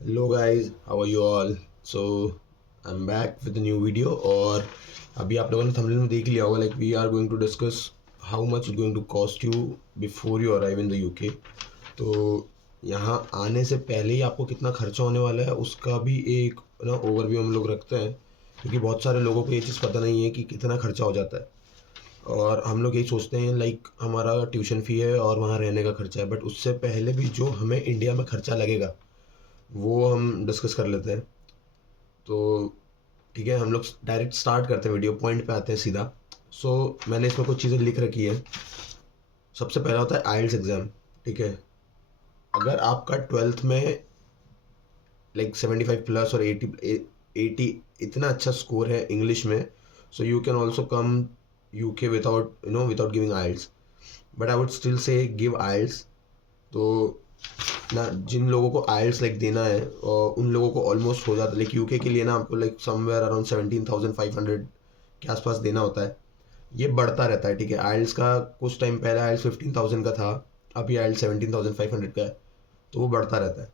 Hello guys, how are you all. So I am back with new video. और अभी आप लोगों ने थंबनेल में देख लिया होगा, like we are going to discuss how much is going to cost you before you arrive in the UK. तो यहाँ आने से पहले ही आपको कितना खर्चा होने वाला है उसका भी एक ना ओवरव्यू हम लोग रखते हैं, क्योंकि बहुत सारे लोगों को ये चीज़ पता नहीं है कि कितना खर्चा हो जाता है। और हम लोग यही सोचते हैं लाइक हमारा ट्यूशन फ़ी है और वहाँ रहने का खर्चा है, बट उससे पहले भी जो हमें इंडिया में खर्चा लगेगा वो हम डिस्कस कर लेते हैं। तो ठीक है, हम लोग डायरेक्ट स्टार्ट करते हैं, वीडियो पॉइंट पे आते हैं सीधा। मैंने इसमें कुछ चीज़ें लिख रखी है। सबसे पहला होता है आइल्स एग्ज़ाम। ठीक है, अगर आपका ट्वेल्थ में लाइक 75 प्लस और 80 इतना अच्छा स्कोर है इंग्लिश में, so you can also come UK without giving IELTS. But I would still say give IELTS. तो ना जिन लोगों को आइल्स लाइक देना है और उन लोगों को ऑलमोस्ट हो जाता है, लाइक यूके के लिए ना आपको लाइक समवेयर अराउंड 17,500 के आसपास देना होता है। ये बढ़ता रहता है। ठीक है, आइल्स का कुछ टाइम पहले आइल्स 15,000 का था, अभी आइल्स 17,500 का है। तो वो बढ़ता रहता है।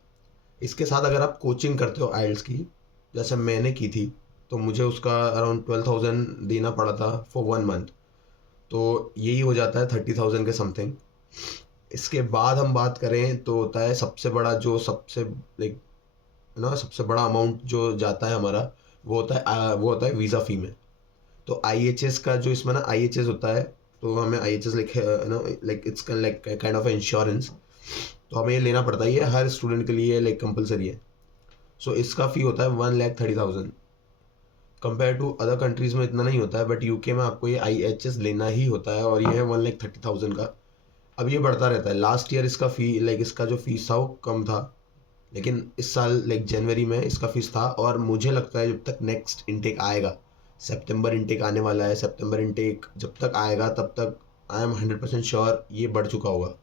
इसके साथ अगर आप कोचिंग करते हो आइल्स की, जैसे मैंने की थी, तो मुझे उसका अराउंड 12,000 देना पड़ा था फॉर 1 मंथ। तो यही हो जाता है 30,000 के समथिंग। इसके बाद हम बात करें तो होता है सबसे बड़ा, जो सबसे लाइक ना सबसे बड़ा अमाउंट जो जाता है हमारा, वो होता है वीज़ा फ़ी में। तो आईएचएस का जो इसमें ना आईएचएस होता है, तो हमें IHS like it's like kind of insurance. तो हमें ये लेना पड़ता है, ये हर स्टूडेंट के लिए लाइक कंपलसरी है। इसका फ़ी होता है 1,30,000। कंपेयर टू अदर कंट्रीज़ में इतना नहीं होता है, बट यूके में आपको ये आईएचएस लेना ही होता है, और ये है 1,30,000 का। अब ये बढ़ता रहता है। लास्ट ईयर इसका फ़ी लाइक इसका जो फीस था वो कम था, लेकिन इस साल लाइक जनवरी में इसका फीस था। और मुझे लगता है जब तक नेक्स्ट इनटेक आएगा, सितंबर इनटेक आने वाला है, सितंबर इनटेक जब तक आएगा तब तक आई एम 100% श्योर ये बढ़ चुका होगा।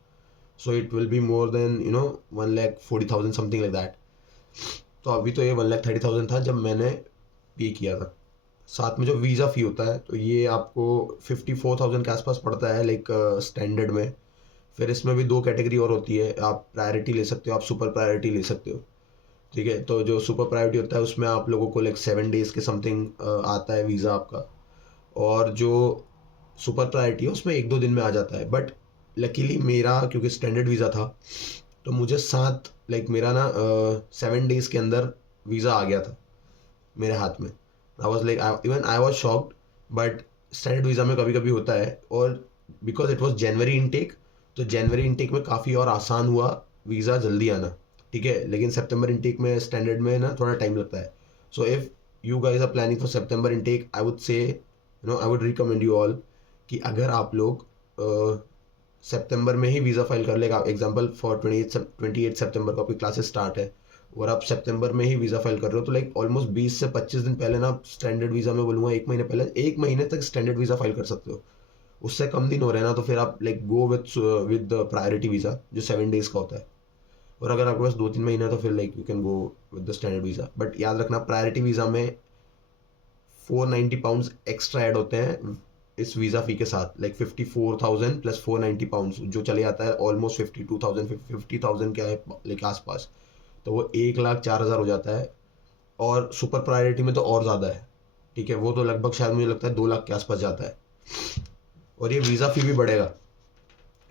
So it will be more than 1,40,000 something like that. तो अभी तो ये 1,30,000 था जब मैंने पे किया था। साथ में जो वीज़ा फ़ी होता है, तो ये आपको 54,000 के आसपास पड़ता है लाइक स्टैंडर्ड में। फिर इसमें भी दो कैटेगरी और होती है, आप प्रायोरिटी ले सकते हो, आप सुपर प्रायोरिटी ले सकते हो। ठीक है, तो जो सुपर प्रायोरिटी होता है उसमें आप लोगों को लाइक 7 डेज़ के समथिंग आता है वीज़ा आपका। और जो सुपर प्रायोरिटी है उसमें 1-2 दिन में आ जाता है। बट लकीली मेरा क्योंकि स्टैंडर्ड वीज़ा था, तो मुझे सात लाइक मेरा ना 7 डेज़ के अंदर वीज़ा आ गया था मेरे हाथ में। I was like even I was shocked. But standard visa में कभी कभी होता है, और because it was January intake, तो जनवरी इनटेक में काफ़ी और आसान हुआ वीज़ा जल्दी आना। ठीक है, लेकिन सितंबर इनटेक में स्टैंडर्ड में ना थोड़ा टाइम लगता है। So if you guys are planning for September intake, I would say I would recommend you all कि अगर आप लोग सितंबर में ही वीज़ा फाइल कर लेगा, एग्जांपल फॉर 28 सितंबर को आपकी क्लासेस स्टार्ट है, और आप सितंबर में ही वीज़ा फाइल कर रहे हो, तो लाइक ऑलमोस्ट 20 से 25 दिन पहले ना आप स्टैंडर्ड वीज़ा में बोलूँगा 1 महीने पहले, 1 महीने तक स्टैंडर्ड वीज़ा फाइल कर सकते हो। उससे कम दिन हो रहे हैं ना, तो फिर आप like go with priority visa जो 7 डेज़ का होता है। और अगर आपके पास 2-3 महीना है तो फिर like you can go with the standard visa. But याद रखना, प्रायोरिटी वीज़ा में £490 एक्स्ट्रा ऐड होते हैं इस वीज़ा फ़ी के साथ, लाइक 54,000 प्लस £490, जो चले जाता है ऑलमोस्ट 52,000, 50,000 क्या है लाइक आसपास। तो वो 1,04,000 हो जाता है। और सुपर प्रायोरिटी में तो और ज़्यादा है। ठीक है, वो तो लगभग शायद मुझे लगता है 2 लाख के आसपास जाता है। और ये वीज़ा फ़ी भी बढ़ेगा,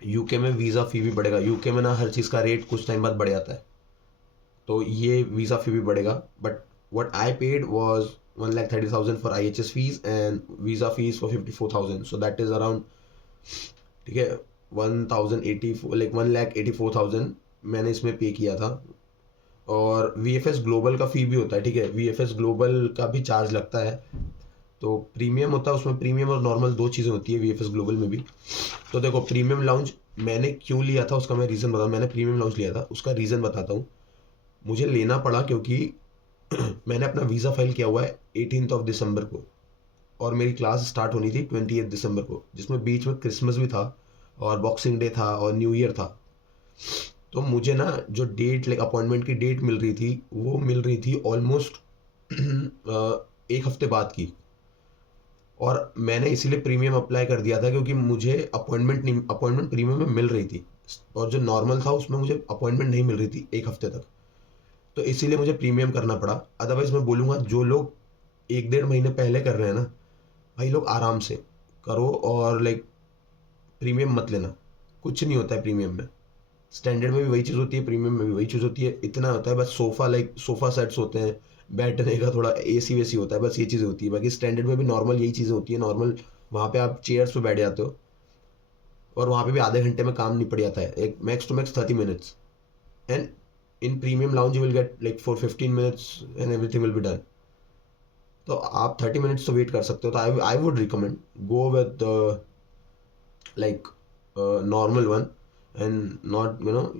यूके में वीज़ा फ़ी भी बढ़ेगा। यूके में ना हर चीज़ का रेट कुछ टाइम बाद बढ़ जाता है, तो ये वीज़ा फ़ी भी बढ़ेगा। But what I paid was 1,30,000 for IHS fees and visa fees for 54,000, so that is around, ठीक है, 1,084 लाइक 1,84,000 मैंने इसमें पे किया था। और VFS ग्लोबल का फ़ी भी होता है। ठीक है, VFS ग्लोबल का भी चार्ज लगता है। तो प्रीमियम होता है, उसमें प्रीमियम और नॉर्मल दो चीज़ें होती है VFS ग्लोबल में भी। तो देखो, प्रीमियम लाउंज मैंने क्यों लिया था उसका मैं रीज़न बताऊँ। मैंने प्रीमियम लाउंज लिया था, उसका रीज़न बताता हूँ। मुझे लेना पड़ा क्योंकि मैंने अपना वीज़ा फाइल किया हुआ है 18 दिसंबर को, और मेरी क्लास स्टार्ट होनी थी 28 दिसंबर को, जिसमें बीच में क्रिसमस भी था और बॉक्सिंग डे था और न्यू ईयर था। तो मुझे ना जो डेट लाइक अपॉइंटमेंट की डेट मिल रही थी, वो मिल रही थी ऑलमोस्ट 1 हफ्ते बाद की। और मैंने इसीलिए प्रीमियम अप्लाई कर दिया था क्योंकि मुझे अपॉइंटमेंट प्रीमियम में मिल रही थी, और जो नॉर्मल था उसमें मुझे अपॉइंटमेंट नहीं मिल रही थी 1 हफ्ते तक। तो इसीलिए मुझे प्रीमियम करना पड़ा। अदरवाइज मैं बोलूँगा जो लोग 1-1.5 महीने पहले कर रहे हैं ना, भाई लोग आराम से करो और लाइक प्रीमियम मत लेना। कुछ नहीं होता है प्रीमियम में। स्टैंडर्ड में भी वही चीज़ होती है, प्रीमियम में भी वही चीज़ होती है। इतना होता है बस सोफ़ा, लाइक सोफ़ा सेट्स होते हैं, बैठने का थोड़ा एसी वेसी होता है, बस ये चीज़ें होती है। बाकी स्टैंडर्ड में भी नॉर्मल यही चीज़ें होती है। नॉर्मल वहाँ पे आप चेयर्स पे बैठ जाते हो और वहाँ पे भी आधे घंटे में काम निपट जाता है, एक max to max 30 minutes. And in premium lounge you will get like for 15 minutes and everything will be done. तो आप 30 मिनट्स तो वेट कर सकते हो। तो आई would recommend go with like normal one, and not,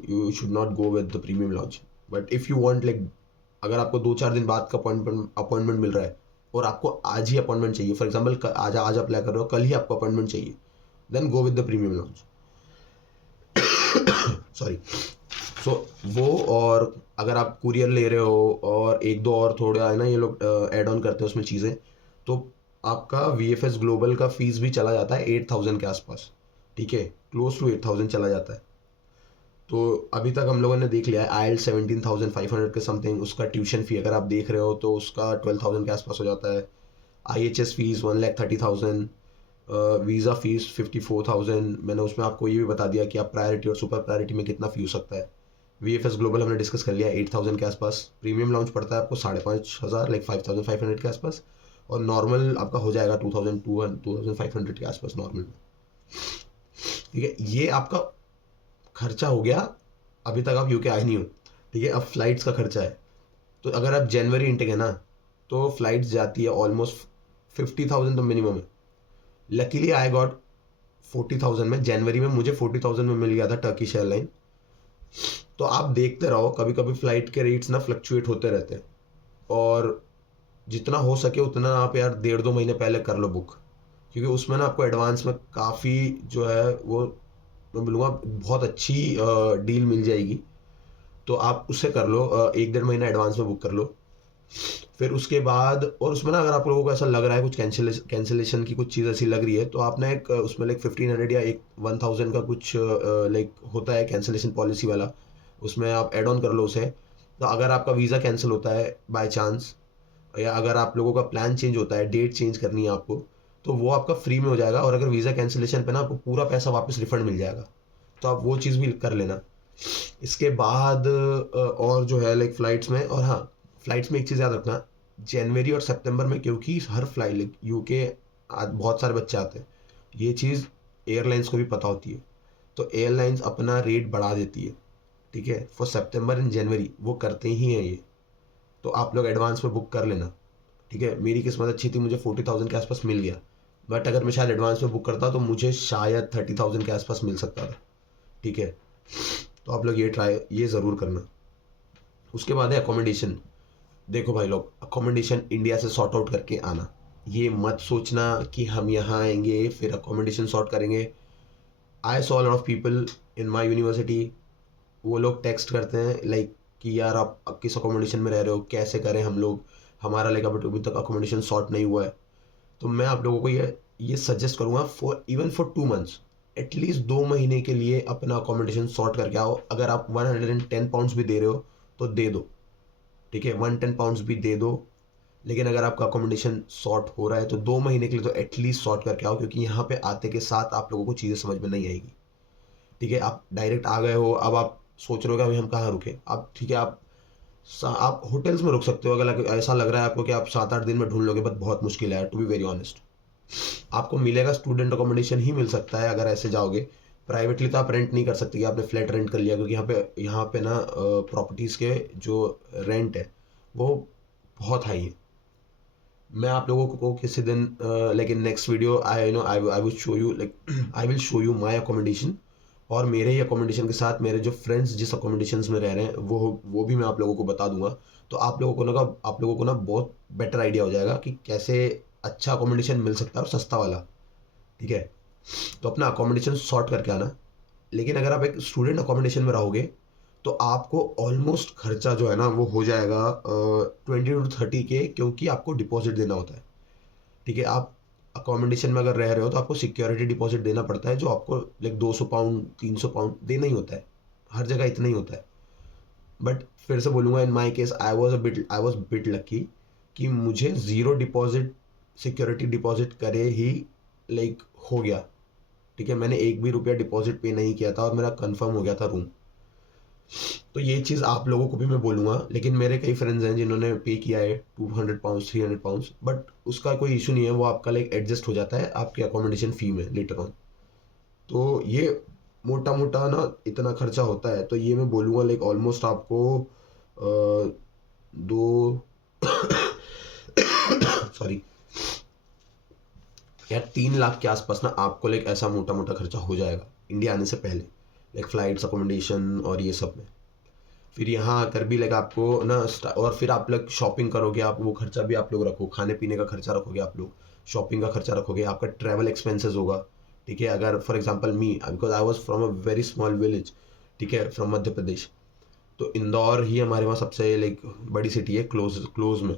you should not go with the premium lounge. But if you want like, अगर आपको 2-4 दिन बाद का अपॉइंटमेंट मिल रहा है और आपको आज ही अपॉइंटमेंट चाहिए, फॉर एग्जांपल आज अप्लाई कर रहे हो, कल ही आपको अपॉइंटमेंट चाहिए, then go with the premium launch. Sorry. So वो, और अगर आप कुरियर ले रहे हो और एक दो और थोड़ा है ना, ये लोग ऐड ऑन करते हैं उसमें चीज़ें, तो आपका VFS ग्लोबल का फीस भी चला जाता है 8,000 के आसपास। ठीक है, क्लोज टू 8,000 चला जाता है। तो अभी तक हम लोगों ने देख लिया है IELTS 17,500 के समथिंग उसका ट्यूशन फ़ी अगर आप देख रहे हो तो उसका 12,000 के आसपास हो जाता है। IHS fees 1,30,000, visa fees 54,000। मैंने उसमें आपको ये भी बता दिया कि आप प्रायोरिटी और सुपर प्रायोरिटी में कितना फ़ी हो सकता है। VFS ग्लोबल हमने डिस्कस कर लिया 8,000 के आसपास। प्रीमियम लॉन्च पड़ता है आपको 5,500 लाइक 5,500 के आसपास, और नॉर्मल आपका हो जाएगा 2,500 के आसपास नॉर्मल में। ठीक है, ये आपका खर्चा हो गया। अभी तक आप यूके आए नहीं हो, ठीक है। अब फ्लाइट्स का खर्चा है। तो अगर आप जनवरी इंटेक है ना, तो फ्लाइट्स जाती है ऑलमोस्ट 50,000 तो मिनिमम है। लकीली आई गॉट 40,000 में। जनवरी में मुझे 40,000 में मिल गया था टर्किश एयरलाइन। तो आप देखते रहो, कभी कभी फ्लाइट के रेट्स ना फ्लक्चुएट होते रहते हैं, और जितना हो सके उतना आप यार 1.5-2 महीने पहले कर लो बुक, क्योंकि उसमें ना आपको एडवांस में काफ़ी जो है वो, मैं बोलूँगा बहुत अच्छी डील मिल जाएगी। तो आप उससे कर लो, 1-1.5 महीना एडवांस में बुक कर लो। फिर उसके बाद, और उसमें ना अगर आप लोगों को ऐसा लग रहा है कुछ कैंसिलेशन की कुछ चीज़ ऐसी लग रही है, तो आप ना एक उसमें लाइक 1,500 या 1,000 का कुछ लाइक होता है कैंसिलेशन पॉलिसी वाला, उसमें आप एड ऑन कर लो उसे। तो अगर आपका वीज़ा कैंसिल होता है बाय चांस, या अगर आप लोगों का प्लान चेंज होता है, डेट चेंज करनी है आपको, तो वो आपका फ्री में हो जाएगा। और अगर वीज़ा कैंसिलेशन पे ना आपको पूरा पैसा वापस रिफंड मिल जाएगा, तो आप वो चीज़ भी कर लेना। इसके बाद और जो है लाइक फ़्लाइट्स में, और हाँ, फ़्लाइट्स में एक चीज़ याद रखना, जनवरी और सितंबर में, क्योंकि हर फ्लाइट लाइक यूके बहुत सारे बच्चे आते हैं, ये चीज़ एयरलाइंस को भी पता होती है, तो एयरलाइंस अपना रेट बढ़ा देती है। ठीक है, फॉर सितंबर एंड जनवरी वो करते ही हैं ये। तो आप लोग एडवांस में बुक कर लेना। ठीक है, मेरी किस्मत अच्छी थी, मुझे 40,000 के आसपास मिल गया। बट अगर मैं शायद एडवांस में बुक करता तो मुझे शायद 30,000 के आसपास मिल सकता था। ठीक है, तो आप लोग ये ज़रूर करना। उसके बाद है अकोमोडेशन। देखो भाई लोग, अकोमोडेशन इंडिया से सॉर्ट आउट करके आना। ये मत सोचना कि हम यहाँ आएंगे फिर अकोमोडेशन सॉर्ट करेंगे। I saw lot of people in my university, वो लोग टेक्स्ट करते हैं लाइक कि यार आप किस अकोमोडेशन में रह रहे हो, कैसे करें हम लोग, हमारा लाइक अभी तक अकोमोडेशन सॉर्ट नहीं हुआ है। तो मैं आप लोगों को ये सजेस्ट करूँगा, for even for 2 months, at least 2 महीने के लिए अपना अकोमोडेशन सॉर्ट करके आओ। अगर आप 110 पाउंड्स भी दे रहे हो तो दे दो। ठीक है, 110 पाउंड्स भी दे दो। लेकिन अगर आपका अकोमोडेशन सॉर्ट हो रहा है तो 2 महीने के लिए तो एटलीस्ट सॉर्ट करके आओ, क्योंकि यहाँ पे आते के साथ आप लोगों को चीज़ें समझ में नहीं आएगी। ठीक है, आप डायरेक्ट आ गए हो, अब आप सोच रहे हो कि अभी हम कहाँ रुके। आप ठीक है, आप होटल्स में रुक सकते हो। अगर ऐसा लग रहा है आपको कि आप 7-8 दिन में ढूंढ लोगे, बट बहुत मुश्किल है टू बी वेरी ऑनेस्ट। आपको मिलेगा स्टूडेंट अकोमोडेशन ही मिल सकता है अगर ऐसे जाओगे। प्राइवेटली तो आप रेंट नहीं कर सकते कि आपने फ्लैट रेंट कर लिया, क्योंकि यहाँ पे ना प्रॉपर्टीज़ के जो रेंट है वो बहुत हाई है। मैं आप लोगों को किसी दिन like in next video I will show you, like I will show you my accommodation, और मेरे ही अकोमोडेशन के साथ मेरे जो फ्रेंड्स जिस अकोमोडेशन में रह रहे हैं वो भी मैं आप लोगों को बता दूंगा। तो आप लोगों को ना बहुत बेटर आइडिया हो जाएगा कि कैसे अच्छा अकोमोडेशन मिल सकता है और सस्ता वाला। ठीक है, तो अपना अकोमोडेशन सॉर्ट करके आना। लेकिन अगर आप एक स्टूडेंट अकोमोडेशन में रहोगे तो आपको ऑलमोस्ट खर्चा जो है ना वो हो जाएगा 20 to 30 के, क्योंकि आपको डिपॉजिट देना होता है। ठीक है, आप अकोमोडेशन में अगर रह रहे हो तो आपको सिक्योरिटी डिपॉजिट देना पड़ता है, जो आपको लाइक 200 पाउंड 300 पाउंड देना ही होता है। हर जगह इतना ही होता है। बट फिर से बोलूँगा, in my case I was bit lucky कि मुझे ज़ीरो डिपॉजिट, सिक्योरिटी डिपॉजिट करे ही लाइक हो गया, ठीक है। मैंने एक भी रुपया डिपॉजिट पे नहीं किया था और मेरा कंफर्म हो गया था रूम। तो ये चीज़ आप लोगों को भी मैं बोलूँगा, लेकिन मेरे कई फ्रेंड्स हैं जिन्होंने पे किया है 200 पाउंड 300 पाउंड, बट उसका कोई इशू नहीं है, वो आपका लाइक एडजस्ट हो जाता है आपके अकोमोडेशन फ़ी में लेटर ऑन। तो ये मोटा मोटा ना इतना खर्चा होता है। तो ये मैं बोलूँगा लाइक ऑलमोस्ट आपको दो सॉरी यार 3 लाख के आसपास ना आपको लाइक ऐसा मोटा मोटा खर्चा हो जाएगा इंडिया आने से पहले, लाइक फ्लाइट्स, अकोमोडेशन और ये सब में। फिर यहाँ आकर भी लाइक आपको ना और फिर आप लोग शॉपिंग करोगे, आप वो खर्चा भी आप लोग रखो, खाने पीने का खर्चा रखोगे आप लोग, शॉपिंग का खर्चा रखोगे, आपका ट्रैवल एक्सपेंसेस होगा, ठीक है। अगर for example me, because I was from a very small village, ठीक है, फ्रॉम मध्य प्रदेश, तो इंदौर ही हमारे वहाँ सबसे लाइक बड़ी सिटी है, क्लोज क्लोज में,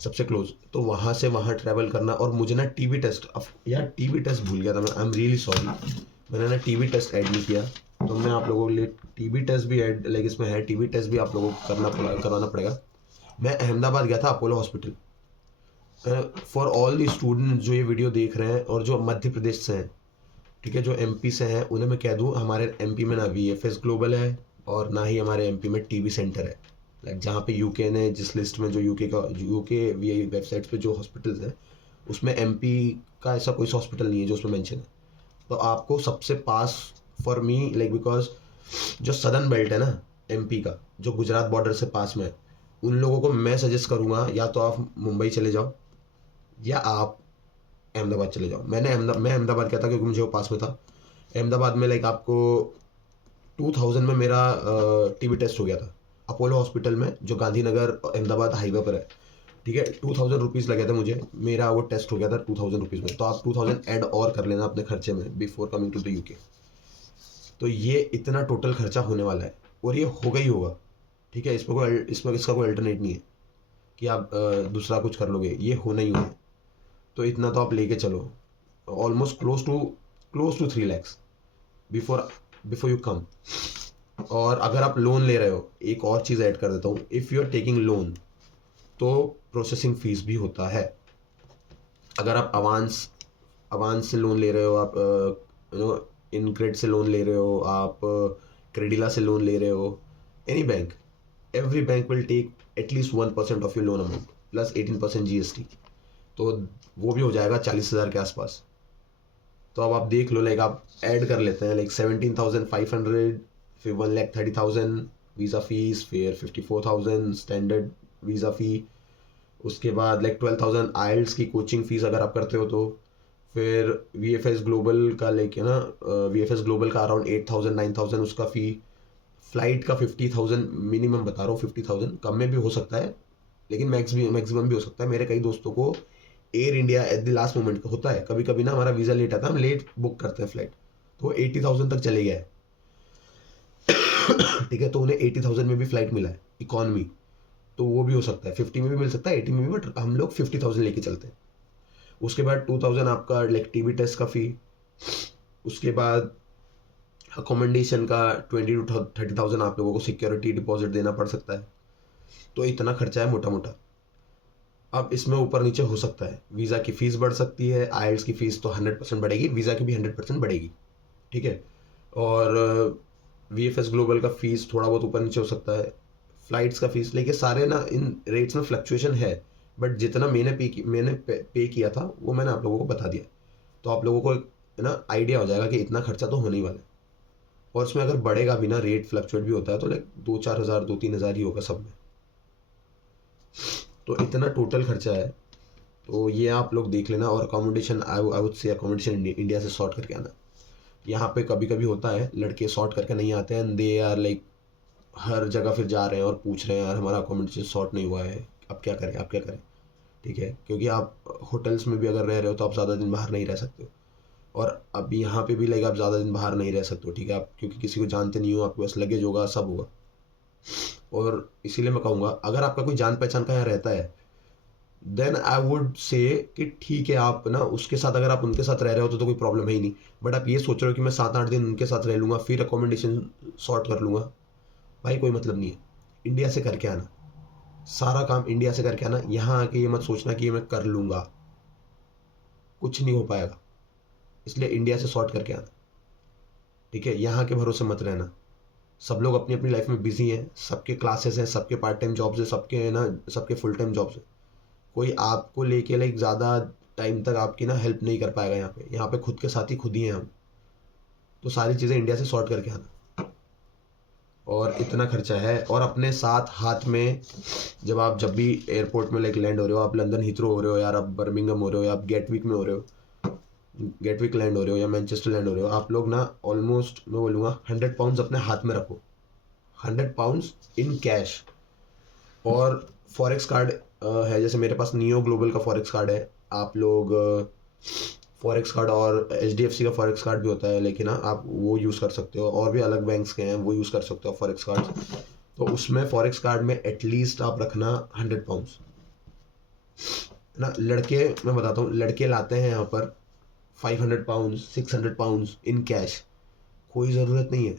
सबसे क्लोज। तो वहाँ से वहाँ ट्रैवल करना, और मुझे ना टीबी टेस्ट, यार टीबी टेस्ट भूल गया था मैं, आई एम रियली सॉरी, मैंने ना टीबी टेस्ट ऐड नहीं किया। तो मैं आप लोगों के लिए टीबी टेस्ट भी ऐड लाइक इसमें है, टीबी टेस्ट भी आप लोगों को करवाना पड़ेगा। मैं अहमदाबाद गया था Apollo hospital. For all the student जो ये वीडियो देख रहे हैं और जो मध्य प्रदेश से हैं, ठीक है, जो एमपी से हैं, उन्हें मैं कह दूं हमारे एमपी में ना वीएफएस ग्लोबल है और ना ही हमारे एमपी में टीबी सेंटर है। लाइक जहाँ पे यूके ने जिस लिस्ट में, जो यूके वी वेबसाइट्स पे जो हॉस्पिटल्स हैं, उसमें एमपी का ऐसा कोई हॉस्पिटल नहीं है जो उसमें मेंशन है। तो आपको सबसे पास फॉर मी लाइक, बिकॉज जो सदर्न बेल्ट है ना एमपी का, जो गुजरात बॉर्डर से पास में है, उन लोगों को मैं सजेस्ट करूँगा या तो आप मुंबई चले जाओ या आप अहमदाबाद चले जाओ। मैं अहमदाबाद गया था क्योंकि मुझे वो पास में था। अहमदाबाद में लाइक आपको 2000 में मेरा टीबी टेस्ट हो गया था अपोलो हॉस्पिटल में, जो गांधीनगर अहमदाबाद हाईवे पर है, ठीक है। 2000 रुपीज़ लगे थे मुझे, मेरा वो टेस्ट हो गया था 2000 रुपीज़ में। तो आप 2000 ऐड और कर लेना अपने खर्चे में before coming to the UK. तो ये इतना टोटल खर्चा होने वाला है और ये होगा ही होगा, ठीक है। इसमें इसका कोई अल्टरनेट नहीं है कि आप दूसरा कुछ कर लोगे, ये होना ही होना है। तो इतना तो आप लेके चलो, almost close to 3 lakhs before before you come. और अगर आप लोन ले रहे हो, एक और चीज़ ऐड कर देता हूँ, if you are taking loan तो प्रोसेसिंग फीस भी होता है। अगर आप अवांस से लोन ले रहे हो, आप इनक्रेड से लोन ले रहे हो, आप क्रेडिला से लोन ले रहे हो, any bank, every bank will take at least 1% of your loan amount plus 18% GST। तो वो भी हो जाएगा 40,000 के आसपास। तो अब आप देख लो, लाइक आप ऐड कर लेते हैं लाइक 17,500, फिर 1,30,000 वीज़ा फीस, फिर 54,000 स्टैंडर्ड वीज़ा फ़ी, उसके बाद लाइक 12,000 आइल्स की कोचिंग फ़ीस अगर आप करते हो तो, फिर VFS ग्लोबल का लाइक है ना, VFS ग्लोबल का अराउंड 8,000 9,000 उसका फ़ी, फ़्लाइट का 50,000 मिनिमम बता रहा हूँ, 50,000 कम में भी हो सकता है लेकिन मैक्सिमम भी हो सकता है। मेरे कई दोस्तों को air India at the last moment का होता है, कभी कभी ना हमारा वीज़ा लेट आता है, हम लेट बुक करते हैं फ्लाइट, तो 80,000 तक चले गया है, ठीक है। तो उन्हें 80,000 में भी फ्लाइट मिला है इकॉनमी, तो वो भी हो सकता है, 50 में भी मिल सकता है, 80 में भी, बट हम लोग 50,000 लेके चलते हैं। उसके बाद 2,000 आपका लाइक टीबी टेस्ट का फ़ी, उसके बाद अकोमोडेशन का 20 to 30,000 आप लोगों को सिक्योरिटी डिपॉजिट देना पड़ सकता है। तो इतना खर्चा है मोटा मोटा। अब इसमें ऊपर नीचे हो सकता है, वीज़ा की फ़ीस बढ़ सकती है, आइल्स की फ़ीस तो 100% बढ़ेगी, वीज़ा की भी 100% बढ़ेगी, ठीक है। और VFS ग्लोबल का फ़ीस थोड़ा बहुत ऊपर नीचे हो सकता है, फ़्लाइट्स का फ़ीस, लेकिन सारे ना इन रेट्स में फ्लक्चुएशन है, बट जितना मैंने पे किया था वो मैंने आप लोगों को बता दिया। तो आप लोगों को एक ना आइडिया हो जाएगा कि इतना खर्चा तो होने ही वाला है। और उसमें अगर बढ़ेगा भी ना, रेट फ्लक्चुएट भी होता है, तो लाइक 2-4 हज़ार 2-3 हज़ार ही होगा सब में। तो इतना टोटल खर्चा है, तो ये आप लोग देख लेना। और अकोमोडेशन आई वुड से अकोमोडेशन इंडिया से सॉर्ट करके आना। यहाँ पे कभी कभी होता है लड़के सॉर्ट करके नहीं आते हैं, दे आर लाइक हर जगह फिर जा रहे हैं और पूछ रहे हैं यार हमारा अकोमोडेशन सॉर्ट नहीं हुआ है, अब क्या करें, आप क्या करें, ठीक है। क्योंकि आप होटल्स में भी अगर रह रहे हो तो आप ज़्यादा दिन बाहर नहीं रह सकते हो, और अब यहाँ पे भी लाइक आप ज़्यादा दिन बाहर नहीं रह सकते हो, ठीक है। आप क्योंकि किसी को जानते नहीं हो, आपके पास लगेज होगा, सब होगा। और इसीलिए मैं कहूँगा अगर आपका कोई जान पहचान का यहाँ रहता है, देन आई वुड से कि ठीक है, आप ना उसके साथ, अगर आप उनके साथ रह रहे हो तो कोई प्रॉब्लम है ही नहीं। बट आप ये सोच रहे हो कि मैं 7-8 दिन उनके साथ रह लूँगा फिर अकोमोडेशन सॉर्ट कर लूँगा, भाई कोई मतलब नहीं है। इंडिया से करके आना, सारा काम इंडिया से करके आना। यहाँ आके ये मत सोचना कि ये मैं कर लूँगा, कुछ नहीं हो पाएगा। इसलिए इंडिया से सॉर्ट करके आना, ठीक है। यहाँ के भरोसे मत रहना। सब लोग अपनी अपनी लाइफ में बिजी हैं, सबके क्लासेस हैं, सबके पार्ट टाइम जॉब्स हैं, सबके है ना, सबके फुल टाइम जॉब्स हैं। कोई आपको लेके लाइक ज़्यादा टाइम तक आपकी ना हेल्प नहीं कर पाएगा। यहाँ पे खुद के साथी खुद ही हैं हम। तो सारी चीज़ें इंडिया से सॉर्ट करके आना। और इतना खर्चा है। और अपने साथ हाथ में जब भी एयरपोर्ट में लाइक लैंड हो रहे हो, आप लंदन हीथ्रो हो रहे हो, यार आप बर्मिंगम हो रहे हो, या आप गेटविक में हो रहे हो, गेटविक लैंड हो रहे हो, या मैनचेस्टर लैंड हो रहे हो, आप लोग ना ऑलमोस्ट मैं बोलूँगा 100 पाउंड्स अपने हाथ में रखो, 100 पाउंड्स इन कैश। और फॉरेक्स कार्ड है, जैसे मेरे पास नियो ग्लोबल का फॉरेक्स कार्ड है। आप लोग फॉरेक्स कार्ड और HDFC का फॉरेक्स कार्ड भी होता है, लेकिन आप वो यूज़ कर सकते हो। और भी अलग बैंक्स के हैं, वो यूज़ कर सकते हो फॉरेक्स कार्ड। तो उसमें फॉरेक्स कार्ड में एटलीस्ट आप रखना 100 पाउंड्स ना। लड़के, मैं बताता हूँ, लड़के लाते हैं यहाँ पर 500 पाउंड्स, 600 पाउंड्स इन कैश। कोई ज़रूरत नहीं है।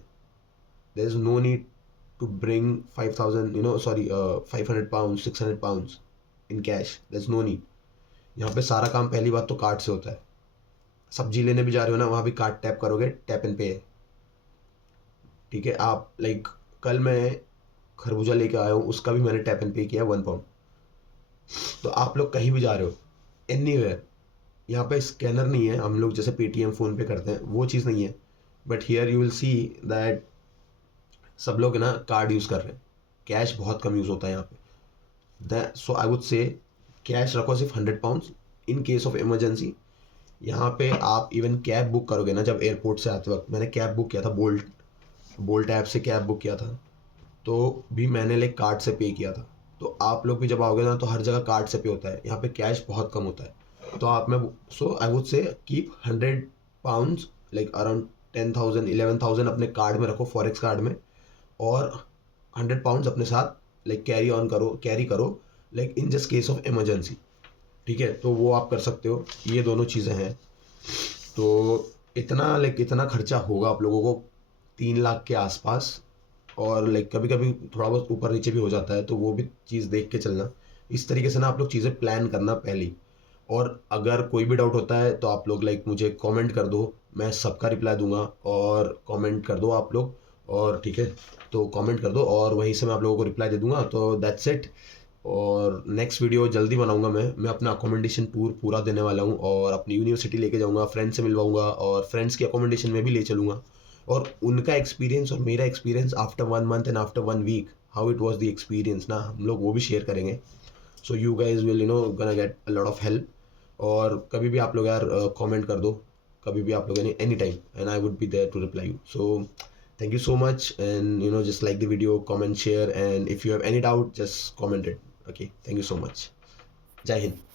There is no need to bring 500 pounds, 600 pounds in cash. There's no need. यहाँ पे सारा काम पहली बात तो कार्ड से होता है। सब्जी लेने भी जा रहे हो ना, वहाँ भी कार्ड टैप करोगे, टैप एंड पे है, ठीक है। आप लाइक कल मैं खरबूजा लेके आया हूँ, उसका भी मैंने टैप एंड पे किया 1 पाउंड। तो आप लोग कहीं भी जा रहे हो, एनीवेयर, यहाँ पे स्कैनर नहीं है, हम लोग जैसे पेटीएम फ़ोन पे करते हैं, वो चीज़ नहीं है। But here you will see that सब लोग ना कार्ड यूज़ कर रहे हैं, कैश बहुत कम यूज़ होता है यहाँ पे। सो आई वुड से कैश रखो सिर्फ 100 pounds in case of emergency. यहाँ पे आप इवन कैब बुक करोगे ना, जब एयरपोर्ट से आते वक्त, मैंने कैब बुक किया था, बोल्ट ऐप से कैब बुक किया था, तो भी मैंने लाइक कार्ड से पे किया था। तो आप लोग भी जब आओगे ना, तो हर जगह कार्ड से पे होता है, यहाँ पे कैश बहुत कम होता है। तो आप में so I would say keep 100 pounds like around 10,000 11,000 अपने कार्ड में रखो, फॉरेक्स कार्ड में। और 100 पाउंड्स अपने साथ लाइक कैरी करो like in just case of emergency, ठीक है। तो वो आप कर सकते हो, ये दोनों चीज़ें हैं। तो इतना खर्चा होगा आप लोगों को 3 लाख के आसपास। और लाइक कभी कभी थोड़ा बहुत ऊपर नीचे भी हो जाता है, तो वो भी चीज़ देख के चलना। इस तरीके से ना आप लोग चीज़ें प्लान करना पहले ही। और अगर कोई भी डाउट होता है तो आप लोग लाइक मुझे कमेंट कर दो, मैं सबका रिप्लाई दूंगा। और कमेंट कर दो आप लोग, और ठीक है, तो कमेंट कर दो और वहीं से मैं आप लोगों को रिप्लाई दे दूंगा। तो दैट्स इट। और नेक्स्ट वीडियो जल्दी बनाऊंगा। मैं अपना अकोमोडेशन टूर पूरा देने वाला हूँ, और अपनी यूनिवर्सिटी लेके जाऊँगा, फ्रेंड्स से मिलवाऊँगा, और फ्रेंड्स की अकोमोडेशन में भी ले चलूँगा। और उनका एक्सपीरियंस और मेरा experience after 1 month and after 1 week, how it was the experience ना, हम लोग वो भी शेयर करेंगे। So you guys will gonna get a lot of help. और कभी भी आप लोग यार कमेंट कर दो, कभी भी आप लोग, any time, and I would be there to reply you. So thank you so much, and just like the video, comment, share, and if you have any doubt, just comment it. Okay, thank you so much. Jai Hind.